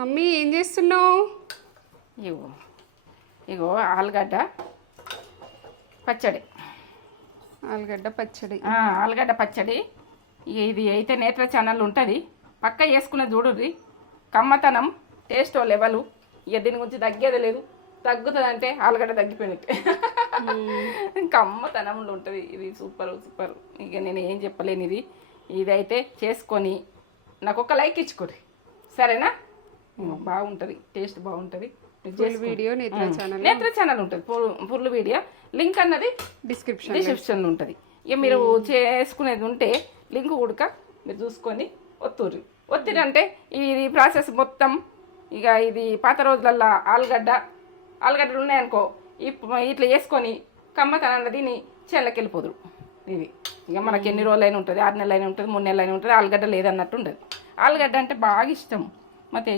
Mummy ఏం చేస్తున్నావు? ఇగో ఇగో ఆలుగడ్డ పచ్చడి. ఆలుగడ్డ పచ్చడి. ఆలుగడ్డ పచ్చడి. ఇది అయితే నేత్ర ఛానల్ ఉంటుంది, పక్క వేసుకునే చూడుర్రి. కమ్మతనం టేస్ట్ లెవెలు. ఇక దీని గురించి తగ్గేది లేదు. తగ్గుతుంది అంటే ఆలుగడ్డ తగ్గిపోయినట్టే. కమ్మతనంలో ఉంటుంది ఇది. Super super. ఇక నేను ఏం చెప్పలేను. ఇదైతే చేసుకొని నాకు ఒక లైక్ ఇచ్చుకోండి, సరేనా? బాగుంటుంది, టేస్ట్ బాగుంటుంది. వీడియో నేత్ర ఛానల్ ఉంటుంది, ఫుల్ వీడియో లింక్ అన్నది డిస్క్రిప్షన్లో ఉంటుంది. ఇక మీరు చేసుకునేది ఉంటే లింక్ కూడా మీరు చూసుకొని ఒత్తిరి అంటే ఇది ప్రాసెస్ మొత్తం. ఇక ఇది పాత రోజులల్లో ఆలుగడ్డలు ఉన్నాయనుకో, ఇట్లా వేసుకొని కమ్మతనాన్ని దీన్ని చేళ్ళకి వెళ్ళిపోదురు. ఇది ఇక మనకి ఎన్ని రోజులైనా ఉంటుంది, 6 నెలలైనా ఉంటుంది, 3 నెలలైనా ఉంటుంది. ఆలుగడ్డ లేదన్నట్టు ఉండదు. ఆలుగడ్డ అంటే బాగా ఇష్టం. ಮತ್ತೆ